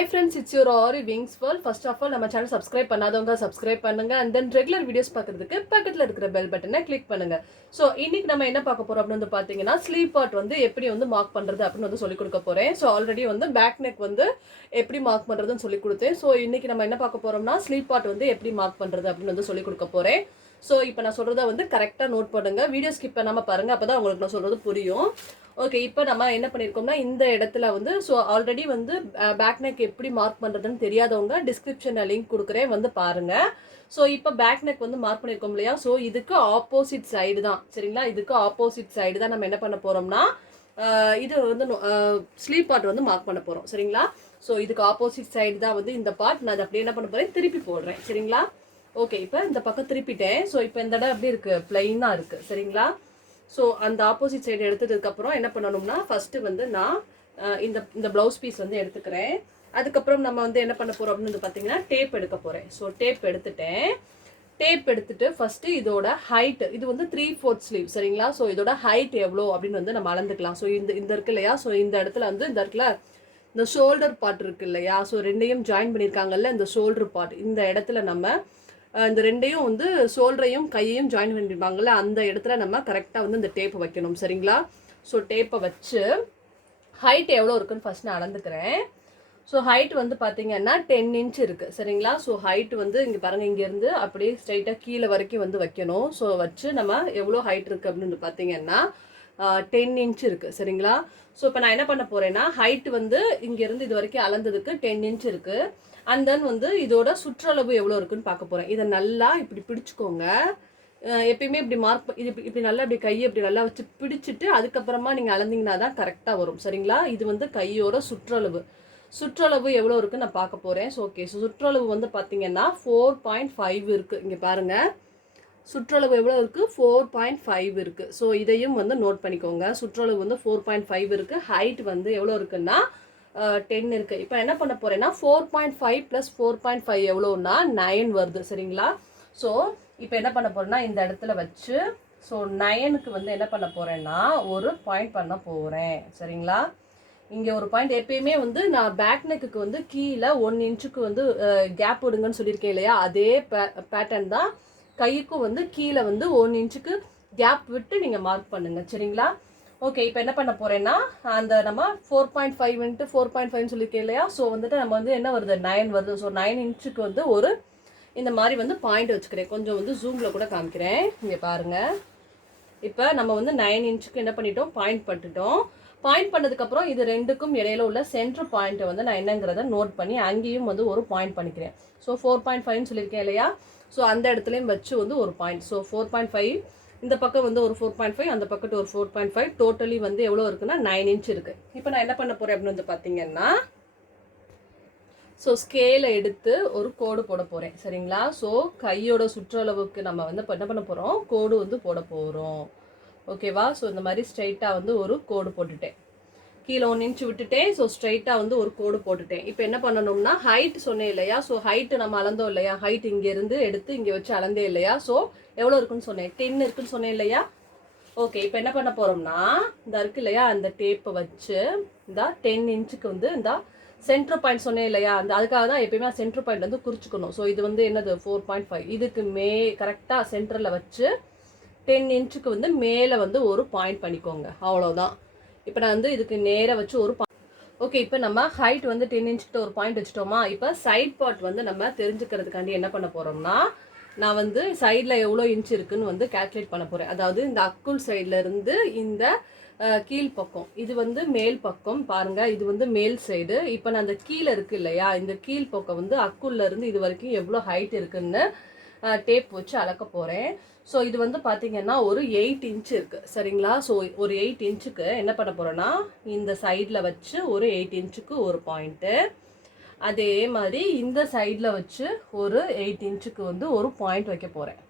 Hi friends, it's your Aariwingsworld. First of all, நம்ம channel subscribe பண்ணாதவங்க subscribe பண்ணுங்க and then regular videos பார்க்கிறதுக்கு பக்கத்துல இருக்கிற பெல் பட்டனை கிளிக் பண்ணுங்க. ஸோ இன்னைக்கு நம்ம என்ன பார்க்க போறோம் அப்படின்னு வந்து பார்த்தீங்கன்னா ஸ்லீவ் பார்ட் வந்து எப்படி வந்து மார்க் பண்றது அப்படின்னு வந்து சொல்லிக் கொடுக்க போறேன். ஸோ ஆல்ரெடி வந்து பேக் நெக் வந்து எப்படி மார்க் பண்றதுன்னு சொல்லி கொடுத்தேன். ஸோ இன்னைக்கு நம்ம என்ன பார்க்க போறோம்னா ஸ்லீவ் பார்ட் வந்து எப்படி மார்க் பண்றது அப்படின்னு வந்து சொல்லிக் கொடுக்க போறேன். ஸோ இப்போ நான் சொல்றதை வந்து கரெக்டாக நோட் பண்ணுங்க, வீடியோ ஸ்கிப் பண்ணாமல் பாருங்க, அப்போ தான் உங்களுக்கு நான் சொல்றது புரியும். ஓகே, இப்போ நம்ம என்ன பண்ணியிருக்கோம்னா இந்த இடத்துல வந்து ஸோ ஆல்ரெடி வந்து பேக் நெக் எப்படி மார்க் பண்ணுறதுன்னு தெரியாதவங்க டிஸ்கிரிப்ஷனில் லிங்க் கொடுக்குறேன், வந்து பாருங்க. ஸோ இப்போ பேக் நெக் வந்து மார்க் பண்ணியிருக்கோம் இல்லையா, ஸோ இதுக்கு ஆப்போசிட் சைடு தான், சரிங்களா? இதுக்கு ஆப்போசிட் சைடு தான் நம்ம என்ன பண்ண போகிறோம்னா இது வந்து ஸ்லீவ் பார்ட் வந்து மார்க் பண்ண போகிறோம், சரிங்களா? ஸோ இதுக்கு ஆப்போசிட் சைடு தான் வந்து இந்த பார்ட். நான் அதை அப்படியே என்ன பண்ண போகிறேன், திருப்பி போடுறேன், சரிங்களா? ஓகே, இப்போ இந்த பக்கம் திருப்பிட்டேன். ஸோ இப்போ இந்த இடம் எப்படி இருக்குது, பிளைனாக இருக்குது, சரிங்களா? ஸோ அந்த ஆப்போசிட் சைடு எடுத்ததுக்கப்புறம் என்ன பண்ணணும்னா ஃபஸ்ட்டு வந்து நான் இந்த ப்ளவுஸ் பீஸ் வந்து எடுத்துக்கிறேன். அதுக்கப்புறம் நம்ம வந்து என்ன பண்ண போகிறோம் அப்படின்னு வந்து பார்த்தீங்கன்னா டேப் எடுக்க போகிறேன். ஸோ டேப் எடுத்துட்டேன். டேப் எடுத்துட்டு ஃபஸ்ட்டு இதோட ஹைட், இது வந்து 3/4 ஸ்லீவ், சரிங்களா? ஸோ இதோட ஹைட் எவ்வளோ அப்படின்னு வந்து நம்ம அளந்துக்கலாம். ஸோ இந்த இருக்கு இல்லையா, ஸோ இந்த இடத்துல வந்து இந்த இடத்துல இந்த ஷோல்டர் பார்ட் இருக்கு இல்லையா, ஸோ ரெண்டையும் ஜாயின் பண்ணியிருக்காங்கல்ல, இந்த ஷோல்டர் பார்ட், இந்த இடத்துல நம்ம இந்த ரெண்டையும் வந்து ஷோல்டரையும் கையையும் ஜாயின் பண்ணிருப்பாங்கல்ல, அந்த இடத்துல நம்ம கரெக்டாக வந்து இந்த டேப்பை வைக்கணும், சரிங்களா? ஸோ டேப்பை வச்சு ஹைட் எவ்வளோ இருக்குன்னு ஃபஸ்ட் நான் அளந்துக்கிறேன். ஸோ ஹைட் வந்து பார்த்தீங்கன்னா 10 இன்ச் இருக்குது, சரிங்களா? ஸோ ஹைட் வந்து இங்கே பாருங்கள், இங்கேருந்து அப்படியே ஸ்ட்ரைட்டாக கீழே வரைக்கும் வந்து வைக்கணும். ஸோ வச்சு நம்ம எவ்வளோ ஹைட் இருக்குது அப்படின்னு பார்த்தீங்கன்னா 10 இன்ச் இருக்குது, சரிங்களா? ஸோ இப்போ நான் என்ன பண்ண போகிறேன்னா ஹைட் வந்து இங்கேருந்து இது வரைக்கும் அளந்ததுக்கு 10 இன்ச் இருக்குது. அண்ட் தென் வந்து இதோட சுற்றளவு எவ்வளோ இருக்குன்னு பார்க்க போகிறேன். இதை நல்லா இப்படி பிடிச்சிக்கோங்க. எப்பயுமே இப்படி மார்க் இப்படி நல்லா இப்படி கையை இப்படி நல்லா வச்சு பிடிச்சிட்டு அதுக்கப்புறமா நீங்கள் அளந்தீங்கன்னா தான் கரெக்டாக வரும், சரிங்களா? இது வந்து கையோட சுற்றளவு எவ்வளோ இருக்குன்னு நான் பார்க்க போகிறேன். ஸோ ஓகே, ஸோ சுற்றளவு வந்து பார்த்தீங்கன்னா 4.5 இருக்குது. இங்கே பாருங்கள், சுற்றளவு எவ்வளோ இருக்குது, 4.5 இருக்குது. ஸோ இதையும் வந்து நோட் பண்ணிக்கோங்க. சுற்றளவு வந்து 4.5 இருக்குது. ஹைட் வந்து எவ்வளோ இருக்குன்னா 10 இருக்குது. இப்போ என்ன பண்ண போகிறேன்னா 4.5 + 4.5 எவ்வளோன்னா 9 வருது, சரிங்களா? ஸோ இப்போ என்ன பண்ண போகிறேன்னா இந்த இடத்துல வச்சு ஸோ 9க்கு வந்து என்ன பண்ண போகிறேன்னா ஒரு பாயிண்ட் பண்ண போகிறேன், சரிங்களா? இங்கே ஒரு பாயிண்ட். எப்பயுமே வந்து நான் பேக் நெக்குக்கு வந்து கீழே 1 இன்ச்சுக்கு வந்து கேப் விடுங்கன்னு சொல்லியிருக்கேன் இல்லையா, அதே பேட்டர்ன் தான் கைக்கும் வந்து கீழே வந்து 1 இன்ச்சுக்கு கேப் விட்டு நீங்கள் மார்க் பண்ணுங்கள், சரிங்களா? ஓகே, இப்போ என்ன பண்ண போகிறேன்னா அந்த நம்ம 4.5 × 4.5 சொல்லியிருக்கேன் இல்லையா, ஸோ வந்துட்டு நம்ம வந்து என்ன வருது, 9 வருது. ஸோ 9 இன்ச்சுக்கு வந்து ஒரு இந்த மாதிரி வந்து பாயிண்ட் வச்சுக்கிறேன். கொஞ்சம் வந்து ஜூமில் கூட காமிக்கிறேன், இங்கே பாருங்கள். இப்போ நம்ம வந்து 9 இன்ச்சுக்கு என்ன பண்ணிட்டோம், பாயிண்ட் பண்ணிட்டோம். பாயிண்ட் பண்ணதுக்கப்புறம் இது ரெண்டுக்கும் இடையில உள்ள சென்டர் பாயிண்ட்டை வந்து நான் என்னங்கிறத நோட் பண்ணி அங்கேயும் வந்து ஒரு பாயிண்ட் பண்ணிக்கிறேன். ஸோ 4.5 சொல்லியிருக்கேன் இல்லையா, ஸோ அந்த இடத்துலையும் வச்சு வந்து ஒரு பாயிண்ட். ஸோ 4.5 இந்த பக்கம் வந்து ஒரு 4.5, அந்த பக்கத்து ஒரு 4.5, டோட்டலி வந்து எவ்வளோ இருக்குன்னா 9 இன்ச் இருக்குது. இப்போ நான் என்ன பண்ண போகிறேன் அப்படின்னு வந்து பார்த்தீங்கன்னா ஸோ ஸ்கேலை எடுத்து ஒரு கோடு போட போகிறேன், சரிங்களா? ஸோ கையோட சுற்றளவுக்கு நம்ம வந்து என்ன பண்ண போகிறோம், கோடு வந்து போட போகிறோம், ஓகேவா? ஸோ இந்த மாதிரி ஸ்ட்ரைட்டாக வந்து ஒரு கோடு போட்டுட்டேன். கீழே 1 இன்ச் விட்டுட்டேன். ஸோ ஸ்ட்ரைட்டாக வந்து ஒரு கோடு போட்டுட்டேன். இப்போ என்ன பண்ணணும்னா ஹைட் சொன்னேன் இல்லையா, ஸோ ஹைட்டு நம்ம அளந்தோம் இல்லையா, ஹைட் இங்கேருந்து எடுத்து இங்கே வச்சு அளந்தே இல்லையா, ஸோ எவ்வளோ இருக்குன்னு சொன்னேன், 10 இருக்குன்னு சொன்னேன் இல்லையா. ஓகே, இப்போ என்ன பண்ண போகிறோம்னா இந்த இருக்கு இல்லையா, அந்த டேப்பை வச்சு இந்த 10 இன்ச்சுக்கு வந்து இந்த சென்டர் பாயிண்ட் சொன்னேன் இல்லையா, அந்த அதுக்காக தான் எப்பயுமே சென்டர் பாயிண்ட் வந்து குறிச்சிக்கணும். ஸோ இது வந்து என்னது 4.5, இதுக்கு கரெக்டாக சென்டரில் வச்சு 10 இன்ச்சுக்கு வந்து மேலே வந்து ஒரு பாயிண்ட் பண்ணிக்கோங்க, அவ்வளோதான். இப்போ நான் வந்து இதுக்கு நேராக வச்சு ஒரு ஓகே, இப்போ நம்ம ஹைட் வந்து 10 இன்ச்சுக்கிட்ட ஒரு பாயிண்ட் வச்சுட்டோமா. இப்போ சைட் பார்ட் வந்து நம்ம தெரிஞ்சுக்கிறதுக்காண்டி என்ன பண்ண போகிறோம்னா நான் வந்து சைடில் எவ்வளோ இன்ச் இருக்குன்னு வந்து கேல்குலேட் பண்ண போகிறேன். அதாவது இந்த அக்குள் சைட்லேருந்து இந்த கீழ் பக்கம், இது வந்து மேல் பக்கம் பாருங்கள், இது வந்து மேல் சைடு. இப்போ நான் அந்த கீழே இருக்குது இல்லையா, இந்த கீழ் பக்கம் வந்து அக்குள்லேருந்து இது வரைக்கும் எவ்வளோ ஹைட் இருக்குன்னு டேப் வச்சு அளக்க போகிறேன். ஸோ இது வந்து பார்த்தீங்கன்னா ஒரு 8 இன்ச் இருக்குது, சரிங்களா? ஸோ ஒரு 8 இன்ச்சுக்கு என்ன பண்ண போகிறேன்னா இந்த சைடில் வச்சு ஒரு 8 இன்ச்சுக்கு ஒரு பாயிண்ட்டு, அதே மாதிரி இந்த சைடில் வச்சு ஒரு 8 இன்ச்சுக்கு வந்து ஒரு பாயிண்ட் வைக்க போகிறேன்.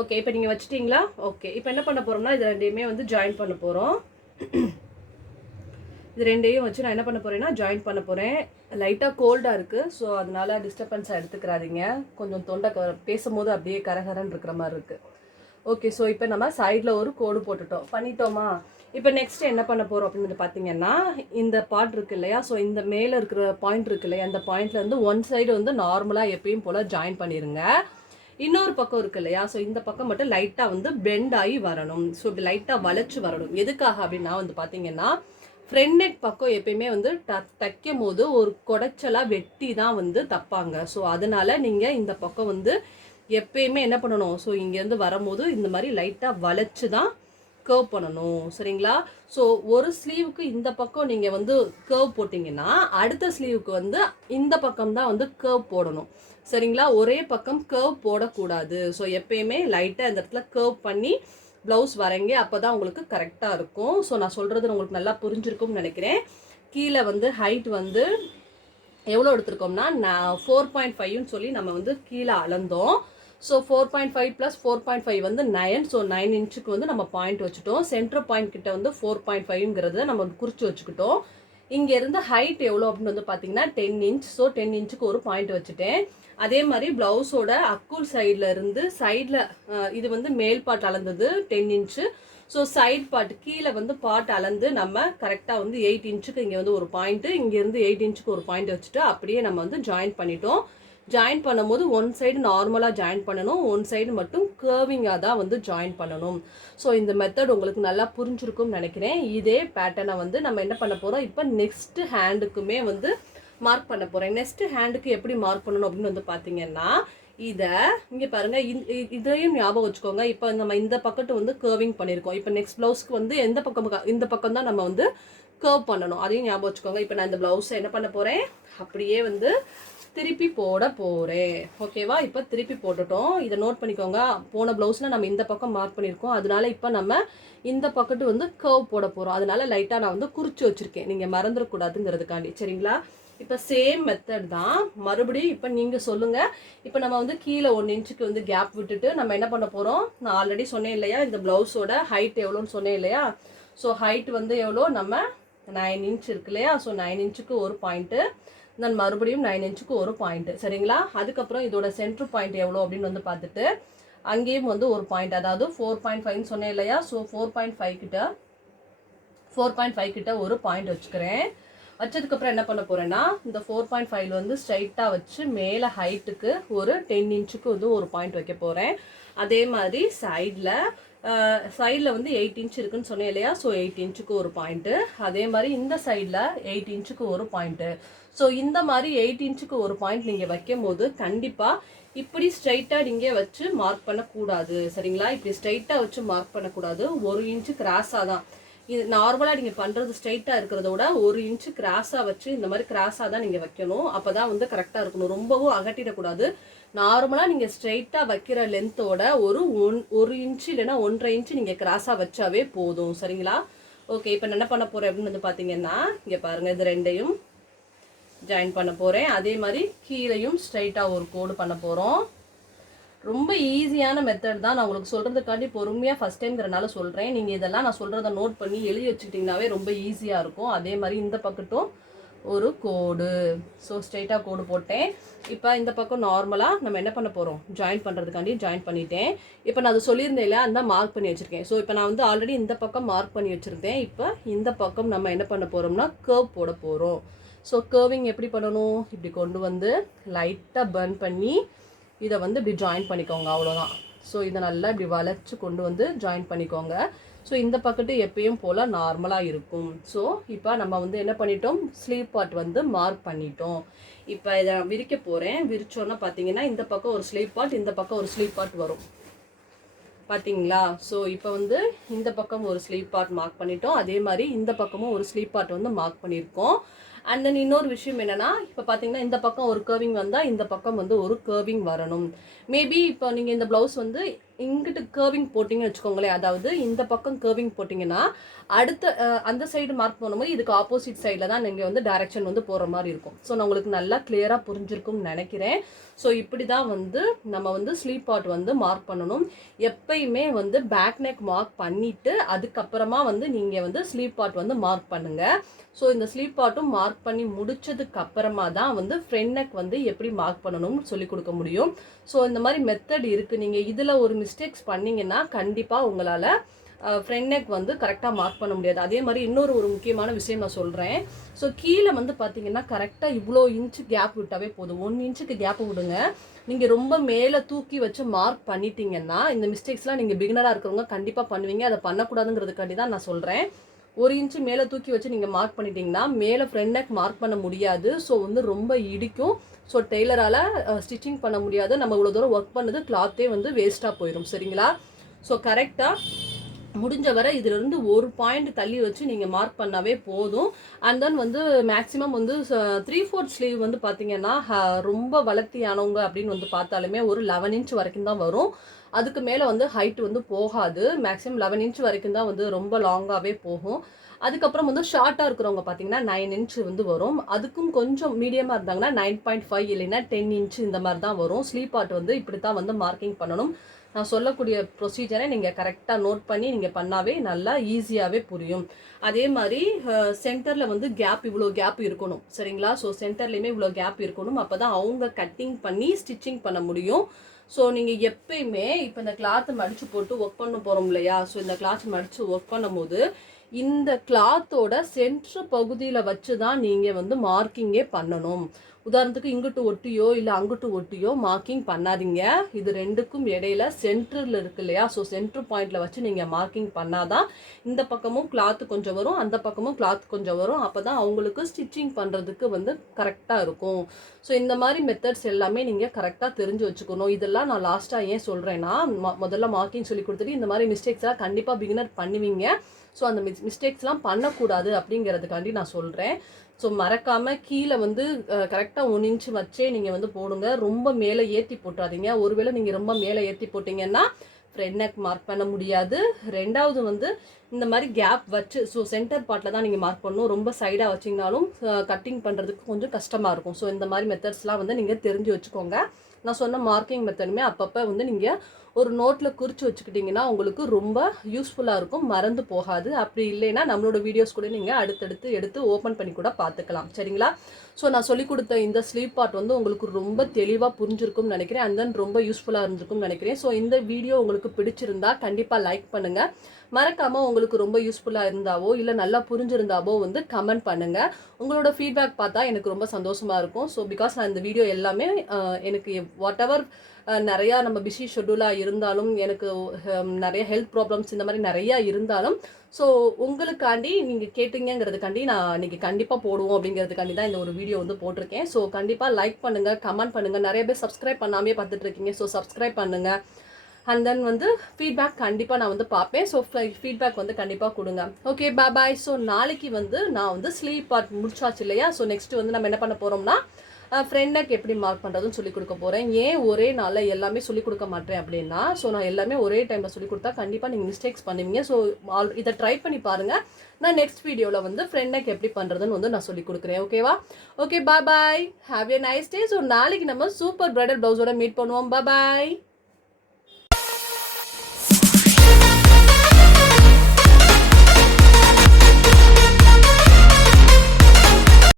ஓகே, இப்போ நீங்கள் வச்சுட்டிங்களா? ஓகே, இப்போ என்ன பண்ண போகிறோம்னா இது ரெண்டையுமே வந்து ஜாயின் பண்ண போகிறோம். இது ரெண்டையும் வச்சு நான் என்ன பண்ண போகிறேன்னா ஜாயின் பண்ண போகிறேன். லைட்டாக கோல்டாக இருக்குது, ஸோ அதனால் டிஸ்டர்பன்ஸாக எடுத்துக்கிறாதீங்க. கொஞ்சம் தொண்டை பேசும்போது அப்படியே கரகரன்னு இருக்கிற மாதிரி இருக்குது. ஓகே, ஸோ இப்போ நம்ம சைடில் ஒரு கோடு பண்ணிட்டோமா. இப்போ நெக்ஸ்ட் என்ன பண்ண போகிறோம் அப்படின்னு பார்த்தீங்கன்னா, இந்த பார்ட் இருக்கு இல்லையா, ஸோ இந்த மேலே இருக்கிற பாயிண்ட் இருக்கு இல்லையா, அந்த பாயிண்ட்லேருந்து ஒன் சைடு வந்து நார்மலாக எப்பயும் போல் ஜாயின் பண்ணிடுங்க. இன்னொரு பக்கம் இருக்கு இல்லையா, ஸோ இந்த பக்கம் மட்டும் லைட்டாக வந்து பெண்ட் ஆகி வரணும். ஸோ இப்படி லைட்டாக வளைச்சு வரணும். எதுக்காக அப்படின்னா வந்து பார்த்தீங்கன்னா, ஃப்ரண்ட் நெக் பக்கம் எப்பயுமே வந்து தைக்கும் போது ஒரு குடைச்சலாக வெட்டி தான் வந்து தைப்பாங்க. ஸோ அதனால நீங்கள் இந்த பக்கம் வந்து எப்பயுமே என்ன பண்ணணும், ஸோ இங்கேருந்து வரும்போது இந்த மாதிரி லைட்டாக வளைச்சு தான் கர்வ் பண்ணணும். சரிங்களா? ஸோ ஒரு ஸ்லீவுக்கு இந்த பக்கம் நீங்கள் வந்து கர்வ் போட்டிங்கன்னா அடுத்த ஸ்லீவுக்கு வந்து இந்த பக்கம் தான் வந்து கர்வ் போடணும். சரிங்களா? ஒரே பக்கம் கர்வ் போடக்கூடாது. ஸோ எப்பயுமே லைட்டாக இந்த இடத்துல கர்வ் பண்ணி ப்ளவுஸ் வரைங்க, அப்போ தான் உங்களுக்கு கரெக்டாக இருக்கும். ஸோ நான் சொல்கிறது உங்களுக்கு நல்லா புரிஞ்சிருக்கும்னு நினைக்கிறேன். கீழே வந்து ஹைட் வந்து எவ்வளோ எடுத்திருக்கோம்னா, நான் 4.5ன்னு சொல்லி நம்ம வந்து கீழே அளந்தோம். ஸோ 4.5 + 4.5 வந்து 9. ஸோ 9 இன்ச்சுக்கு வந்து நம்ம பாயிண்ட் வச்சுட்டோம். சென்டர் பாயிண்ட் கிட்ட வந்து 4.5ங்கிறத நம்ம குறித்து வச்சுக்கிட்டோம். இங்கேருந்து ஹைட் எவ்வளோ அப்படின்னு வந்து பார்த்தீங்கன்னா 10 இன்ச். ஸோ 10 இன்ச்சுக்கு ஒரு பாயிண்ட் வச்சுட்டேன். அதே மாதிரி ப்ளவுஸோட அக்குள் சைடில் இருந்து சைடில் இது வந்து மேல் பார்ட் அளந்தது 10 இன்ச்சு. ஸோ சைட் பார்ட் கீழே வந்து பார்ட் அளந்து நம்ம கரெக்டாக வந்து 8 இன்ச்சுக்கு இங்கே வந்து ஒரு பாயிண்ட்டு, இங்கேருந்து 8 இன்ச்சுக்கு ஒரு பாயிண்ட் வச்சுட்டு அப்படியே நம்ம வந்து ஜாயின் பண்ணிட்டோம். ஜாயின் பண்ணும்போது ஒன் சைடு நார்மலாக ஜாயின் பண்ணணும், ஒன் சைடு மட்டும் கர்விங்காக தான் வந்து ஜாயின் பண்ணணும். ஸோ இந்த மெத்தட் உங்களுக்கு நல்லா புரிஞ்சிருக்கும்னு நினைக்கிறேன். இதே பேட்டர்னை வந்து நம்ம என்ன பண்ண போகிறோம், இப்போ நெக்ஸ்ட் ஹேண்டுக்குமே வந்து மார்க் பண்ண போகிறேன். நெக்ஸ்ட் ஹேண்டுக்கு எப்படி மார்க் பண்ணணும் அப்படின்னு வந்து பார்த்தீங்கன்னா, இதை இங்கே பாருங்கள், இதையும் ஞாபகம் வச்சுக்கோங்க. இப்போ நம்ம இந்த பக்கத்து வந்து கர்விங் பண்ணியிருக்கோம். இப்போ நெக்ஸ்ட் ப்ளவுஸ்க்கு வந்து எந்த பக்கம், இந்த பக்கம் தான் நம்ம வந்து கர்வ் பண்ணணும். அதையும் ஞாபகம் வச்சுக்கோங்க. இப்போ நான் இந்த ப்ளவுஸை என்ன பண்ண போகிறேன், அப்படியே வந்து திருப்பி போட போகிறேன். ஓகேவா? இப்போ திருப்பி போட்டுட்டோம். இதை நோட் பண்ணிக்கோங்க. போன ப்ளவுஸில் நம்ம இந்த பக்கம் மார்க் பண்ணியிருக்கோம். அதனால இப்போ நம்ம இந்த பக்கத்து வந்து கர்வ் போட போகிறோம். அதனால லைட்டாக நான் வந்து குறித்து வச்சுருக்கேன், நீங்கள் மறந்துடக்கூடாதுங்கிறதுக்காண்டி. சரிங்களா? இப்போ சேம் மெத்தட் தான். மறுபடியும் இப்போ நீங்கள் சொல்லுங்கள். இப்போ நம்ம வந்து கீழே 1 இன்ச்சுக்கு வந்து கேப் விட்டுட்டு நம்ம என்ன பண்ண போகிறோம், நான் ஆல்ரெடி சொன்னேன் இல்லையா, இந்த ப்ளவுஸோட ஹைட் எவ்வளோன்னு சொன்னேன் இல்லையா. ஸோ ஹைட் வந்து எவ்வளோ, நம்ம 9 இன்ச் இருக்கு இல்லையா. ஸோ 9 இன்ச்சுக்கு ஒரு பாயிண்ட்டு, தென் மறுபடியும் 9 இன்ச்சுக்கு ஒரு பாயிண்ட்டு. சரிங்களா? அதுக்கப்புறம் இதோட சென்ட்ரு பாயிண்ட் எவ்வளோ அப்படின்னு வந்து பார்த்துட்டு அங்கேயும் வந்து ஒரு பாயிண்ட், அதாவது 4.5ன்னு சொன்னேன் இல்லையா. ஸோ 4.5 கிட்ட ஒரு பாயிண்ட் வச்சுக்கிறேன். வச்சதுக்கப்புறம் என்ன பண்ண போகிறேன்னா, இந்த 4.5 வந்து ஸ்ட்ரைட்டாக வச்சு மேலே ஹைட்டுக்கு ஒரு 10 இன்ச்சுக்கு வந்து ஒரு பாயிண்ட் வைக்க போகிறேன். அதே மாதிரி சைடில் வந்து 8 இன்ச் இருக்குன்னு சொன்னேன் இல்லையா. ஸோ 8 இன்ச்சுக்கு ஒரு பாயிண்ட்டு. அதே மாதிரி இந்த சைடில் 8 இன்ச்சுக்கு ஒரு பாயிண்ட்டு. ஸோ இந்த மாதிரி 8 இன்ச்சுக்கு ஒரு பாயிண்ட் நீங்கள் வைக்கும் போது கண்டிப்பாக இப்படி ஸ்ட்ரைட்டாக நீங்கள் வச்சு மார்க் பண்ணக்கூடாது. சரிங்களா? இப்படி ஸ்ட்ரைட்டாக வச்சு மார்க் பண்ணக்கூடாது. 1 இன்ச்சு கிராஸாக தான், இது நார்மலாக நீங்கள் பண்ணுறது ஸ்ட்ரைட்டாக இருக்கிறத விட 1 இன்ச்சு கிராஸாக வச்சு இந்த மாதிரி கிராஸாக தான் நீங்கள் வைக்கணும். அப்போ தான் வந்து கரெக்டாக இருக்கணும். ரொம்பவும் அகட்டிடக்கூடாது. நார்மலாக நீங்கள் ஸ்ட்ரைட்டாக வைக்கிற லென்த்தோட ஒரு இன்ச்சு இல்லைன்னா 1.5 இன்ச்சு நீங்கள் கிராஸாக வச்சாவே போதும். சரிங்களா? ஓகே. இப்போ என்ன பண்ண போகிறேன் அப்படின்னு வந்து பார்த்தீங்கன்னா, இங்கே பாருங்கள், இது ரெண்டையும் ஜாயின் பண்ண போகிறேன். அதே மாதிரி கீழையும் ஸ்ட்ரைட்டாக ஒரு கோடு பண்ண போகிறோம். ரொம்ப ஈஸியான மெத்தட் தான். நான் உங்களுக்கு சொல்கிறதுக்காண்டி பொறுமையாக ஃபஸ்ட் டைம்ங்கிறனால சொல்கிறேன். நீங்கள் இதெல்லாம் நான் சொல்கிறத நோட் பண்ணி எழுதி வச்சுக்கிட்டிங்கனாவே ரொம்ப ஈஸியாக இருக்கும். அதே மாதிரி இந்த பக்கட்டும் ஒரு கோடு. ஸோ ஸ்ட்ரைட்டாக கோடு போட்டேன். இப்போ இந்த பக்கம் நார்மலாக நம்ம என்ன பண்ண போகிறோம், ஜாயின் பண்ணுறதுக்காண்டி ஜாயின் பண்ணிட்டேன். இப்போ நான் அது சொல்லியிருந்தேன் இல்லை, அந்த மார்க் பண்ணி வச்சுருக்கேன். ஸோ இப்போ நான் வந்து ஆல்ரெடி இந்த பக்கம் மார்க் பண்ணி வச்சுருந்தேன். இப்போ இந்த பக்கம் நம்ம என்ன பண்ண போகிறோம்னா கர்வ் போட போகிறோம். ஸோ கர்விங் எப்படி பண்ணணும், இப்படி கொண்டு வந்து லைட்டாக பர்ன் பண்ணி இதை வந்து இப்படி ஜாயின் பண்ணிக்கோங்க, அவ்வளோதான். ஸோ இதை நல்லா இப்படி வளைச்சி கொண்டு வந்து ஜாயின் பண்ணிக்கோங்க. ஸோ இந்த பக்கத்து எப்பயும் போல் நார்மலாக இருக்கும். ஸோ இப்போ நம்ம வந்து என்ன பண்ணிட்டோம், ஸ்லீவ் பார்ட் வந்து மார்க் பண்ணிட்டோம். இப்போ இதை விரிக்க போகிறேன். விரிச்சோன்னா பார்த்தீங்கன்னா இந்த பக்கம் ஒரு ஸ்லீவ் பார்ட், இந்த பக்கம் ஒரு ஸ்லீவ் பார்ட் வரும். பார்த்தீங்களா? ஸோ இப்போ வந்து இந்த பக்கம் ஒரு ஸ்லீவ் பார்ட் மார்க் பண்ணிட்டோம். அதே மாதிரி இந்த பக்கமும் ஒரு ஸ்லீவ் பார்ட் வந்து மார்க் பண்ணியிருக்கோம். அண்ட் தென் இன்னொரு விஷயம் என்னென்னா, இப்போ பார்த்தீங்கன்னா இந்த பக்கம் ஒரு கர்விங் வந்தால் இந்த பக்கம் வந்து ஒரு கர்விங் வரணும். மேபி இப்போ நீங்கள் இந்த ப்ளவுஸ் வந்து இங்கிட்டு கர்விங் போட்டிங்கன்னு வச்சுக்கோங்களேன். அதாவது இந்த பக்கம் கர்விங் போட்டிங்கன்னா அடுத்த அந்த சைடு மார்க் பண்ணும்போது இதுக்கு ஆப்போசிட் சைடில் தான் நீங்கள் வந்து டைரக்ஷன் வந்து போகிற மாதிரி இருக்கும். ஸோ நான் உங்களுக்கு நல்லா கிளியராக புரிஞ்சிருக்கும்னு நினைக்கிறேன். ஸோ இப்படி தான் வந்து நம்ம வந்து ஸ்லீவ் பார்ட் வந்து மார்க் பண்ணணும். எப்பயுமே வந்து பேக் நெக் மார்க் பண்ணிவிட்டு அதுக்கப்புறமா வந்து நீங்கள் வந்து ஸ்லீவ் பார்ட் வந்து மார்க் பண்ணுங்கள். ஸோ இந்த ஸ்லீவ் பார்ட்டும் மார்க் பண்ணி முடிச்சதுக்கு அப்புறமா தான் வந்து ஃப்ரண்ட் நெக் வந்து எப்படி மார்க் பண்ணணும்னு சொல்லி கொடுக்க முடியும். ஸோ இந்த மாதிரி மெத்தட் இருக்குது. நீங்கள் இதில் ஒரு மிஸ்டேக்ஸ் பண்ணிங்கன்னா கண்டிப்பாக உங்களால் ஃப்ரண்ட் நெக் வந்து கரெக்டாக மார்க் பண்ண முடியாது. அதே மாதிரி இன்னொரு முக்கியமான விஷயம் நான் சொல்கிறேன். ஸோ கீழே வந்து பார்த்தீங்கன்னா கரெக்டாக இவ்வளோ இன்ச்சு கேப் விட்டாவே போதும். 1 இன்ச்சுக்கு கேப் விடுங்க. நீங்கள் ரொம்ப மேலே தூக்கி வச்சு மார்க் பண்ணிட்டீங்கன்னா இந்த மிஸ்டேக்ஸ்லாம் நீங்கள் பிகினராக இருக்கிறவங்க கண்டிப்பாக பண்ணுவீங்க. அதை பண்ணக்கூடாதுங்கிறதுக்காண்டி தான் நான் சொல்கிறேன். 1 இன்ச்சு மேலே தூக்கி வச்சு நீங்கள் மார்க் பண்ணிட்டீங்கன்னா மேலே ஃப்ரண்ட் நெக் மார்க் பண்ண முடியாது. ஸோ வந்து ரொம்ப இடிக்கும். ஸோ டெய்லரால் ஸ்டிச்சிங் பண்ண முடியாது. நம்ம இவ்வளோ தூரம் ஒர்க் பண்ணது கிளாத்தே வந்து வேஸ்ட்டாக போயிடும். சரிங்களா? ஸோ கரெக்டாக முடிஞ்ச வரை இதிலிருந்து ஒரு பாயிண்ட் தள்ளி வச்சு நீங்கள் மார்க் பண்ணாவே போதும். அண்ட் தென் வந்து மேக்ஸிமம் வந்து 3/4 ஸ்லீவ் வந்து பார்த்தீங்கன்னா ரொம்ப வளர்த்தியானவங்க அப்படின்னு வந்து பார்த்தாலுமே ஒரு 11 இன்ச் வரைக்கும் தான் வரும். அதுக்கு மேலே வந்து ஹைட் வந்து போகாது. மேக்ஸிமம் 11 இன்ச் வரைக்கும் தான் வந்து ரொம்ப லாங்காகவே போகும். அதுக்கப்புறம் வந்து ஷார்ட்டாக இருக்கிறவங்க பார்த்தீங்கன்னா 9 இன்ச் வந்து வரும். அதுக்கும் கொஞ்சம் மீடியமாக இருந்தாங்கன்னா 9.5 இல்லைன்னா 10 இன்ச் இந்த மாதிரி தான் வரும். ஸ்லீவ் பார்ட் வந்து இப்படி தான் வந்து மார்க்கிங் பண்ணணும். நான் சொல்லக்கூடிய ப்ரொசீஜரை நீங்கள் கரெக்டாக நோட் பண்ணி நீங்கள் பண்ணாவே நல்லா ஈஸியாகவே புரியும். அதே மாதிரி சென்டரில் வந்து இவ்வளோ கேப் இருக்கணும். சரிங்களா? ஸோ சென்டர்லேயுமே இவ்வளோ கேப் இருக்கணும். அப்போ தான் அவங்க கட்டிங் பண்ணி ஸ்டிச்சிங் பண்ண முடியும். ஸோ நீங்கள் எப்பயுமே இப்போ இந்த கிளாத்தை மடித்து போட்டு ஒர்க் பண்ண போகிறோம் இல்லையா? ஸோ இந்த கிளாத் மடித்து ஒர்க் பண்ணும் போது இந்த கிளாத்தோட சென்ட்ரு பகுதியில் வச்சு தான் நீங்கள் வந்து மார்க்கிங்கே பண்ணணும். உதாரணத்துக்கு இங்கிட்டு ஒட்டியோ இல்லை அங்கிட்டு ஒட்டியோ மார்க்கிங் பண்ணாதீங்க. இது ரெண்டுக்கும் இடையில சென்டரில் இருக்கு இல்லையா? ஸோ சென்ட்ரு பாயிண்டில் வச்சு நீங்கள் மார்க்கிங் பண்ணாதான் இந்த பக்கமும் கிளாத்து கொஞ்சம் வரும், அந்த பக்கமும் கிளாத் கொஞ்சம் வரும். அப்போ தான் அவங்களுக்கு ஸ்டிச்சிங் பண்ணுறதுக்கு வந்து கரெக்டாக இருக்கும். ஸோ இந்த மாதிரி மெத்தட்ஸ் எல்லாமே நீங்கள் கரெக்டாக தெரிஞ்சு வச்சுக்கணும். இதெல்லாம் நான் லாஸ்ட்டாக ஏன் சொல்கிறேன்னா, முதல்ல மார்க்கிங் சொல்லி கொடுத்துட்டு இந்த மாதிரி மிஸ்டேக்ஸ்லாம் கண்டிப்பாக பிகினர் பண்ணுவீங்க. ஸோ அந்த மிஸ்டேக்ஸ்லாம் பண்ணக்கூடாது அப்படிங்கிறதுக்காண்டி நான் சொல்கிறேன். ஸோ மறக்காமல் கீழே வந்து கரெக்டாக 1 இன்ச்சு வச்சே நீங்கள் வந்து போடுங்க. ரொம்ப மேலே ஏற்றி போட்டுறாதீங்க. ஒருவேளை நீங்கள் ரொம்ப மேலே ஏற்றி போட்டிங்கன்னா ஃப்ரண்ட் நெக் மார்க் பண்ண முடியாது. ரெண்டாவது வந்து இந்த மாதிரி கேப் வச்சு ஸோ சென்டர் பார்ட்டில் தான் நீங்கள் மார்க் பண்ணணும். ரொம்ப சைடாக வச்சிங்கனாலும் கட்டிங் பண்ணுறதுக்கு கொஞ்சம் கஷ்டமாக இருக்கும். ஸோ இந்த மாதிரி மெத்தட்ஸ்லாம் வந்து நீங்கள் தெரிஞ்சு வச்சுக்கோங்க. நான் சொன்ன மார்க்கிங் மெத்தடுமே அப்பப்போ வந்து நீங்கள் ஒரு நோட்டில் குறித்து வச்சுக்கிட்டிங்கன்னா உங்களுக்கு ரொம்ப யூஸ்ஃபுல்லாக இருக்கும், மறந்து போகாது. அப்படி இல்லைன்னா நம்மளோட வீடியோஸ் கூட நீங்கள் அடுத்தடுத்து எடுத்து ஓப்பன் பண்ணி கூட பார்த்துக்கலாம். சரிங்களா? ஸோ நான் சொல்லிக் கொடுத்த இந்த ஸ்லீவ் பார்ட் வந்து உங்களுக்கு ரொம்ப தெளிவாக புரிஞ்சிருக்கும்னு நினைக்கிறேன். அண்ட் தென் ரொம்ப யூஸ்ஃபுல்லாக இருந்திருக்கும்னு நினைக்கிறேன். ஸோ இந்த வீடியோ உங்களுக்கு பிடிச்சிருந்தா கண்டிப்பாக லைக் பண்ணுங்கள். மறக்காமல் உங்களுக்கு ரொம்ப யூஸ்ஃபுல்லாக இருந்தாவோ இல்லை நல்லா புரிஞ்சிருந்தாவோ வந்து கமெண்ட் பண்ணுங்கள். உங்களோட ஃபீட்பேக் பார்த்தா எனக்கு ரொம்ப சந்தோஷமாக இருக்கும். ஸோ பிகாஸ் நான் இந்த வீடியோ எல்லாமே எனக்கு வாட் எவர் நிறையா நம்ம பிஸி ஷெட்யூலாக இருந்தாலும் எனக்கு நிறைய ஹெல்த் ப்ராப்ளம்ஸ் இந்த மாதிரி நிறையா இருந்தாலும் ஸோ உங்களுக்காண்டி நீங்கள் கேட்டீங்கிறதுக்காண்டி நான் இன்றைக்கி கண்டிப்பாக போடுவோம் அப்படிங்கிறதுக்காண்டி தான் இந்த ஒரு வீடியோ வந்து போட்டிருக்கேன். ஸோ கண்டிப்பாக லைக் பண்ணுங்கள், கமெண்ட் பண்ணுங்கள். நிறைய பேர் சப்ஸ்கிரைப் பண்ணாமே பார்த்துட்ருக்கீங்க. ஸோ சப்ஸ்கிரைப் பண்ணுங்கள். அண்ட் தென் வந்து ஃபீட்பேக் கண்டிப்பாக நான் வந்து பார்ப்பேன். ஸோ ஃபீட்பேக் வந்து கண்டிப்பாக கொடுங்க. ஓகே, பாய். ஸோ நாளைக்கு வந்து நான் வந்து ஸ்லீவ் பார்ட் முடிச்சாச்சு இல்லையா? ஸோ நெக்ஸ்ட் வந்து நம்ம என்ன பண்ண போகிறோம்னா ஃப்ரண்ட் நெக் எப்படி மார்க் பண்ணுறதுன்னு சொல்லிக் கொடுக்க போகிறேன். ஏன் ஒரே நாளில் எல்லாமே சொல்லிக் கொடுக்க மாட்டேன் அப்படின்னா, ஸோ நான் எல்லாமே ஒரே டைமில் சொல்லிக் கொடுத்தா கண்டிப்பாக நீங்கள் மிஸ்டேக்ஸ் பண்ணுவீங்க. ஸோ இதை ட்ரை பண்ணி பாருங்கள். நான் நெக்ஸ்ட் வீடியோவில் வந்து ஃப்ரண்ட் நெக் எப்படி பண்ணுறதுன்னு வந்து நான் சொல்லிக் கொடுக்குறேன். ஓகேவா? Okay, bye. Have a nice day. So நாளைக்கு நம்ம சூப்பர் பிரைடல் ப்ளவுஸோட மீட் பண்ணுவோம். பாய்.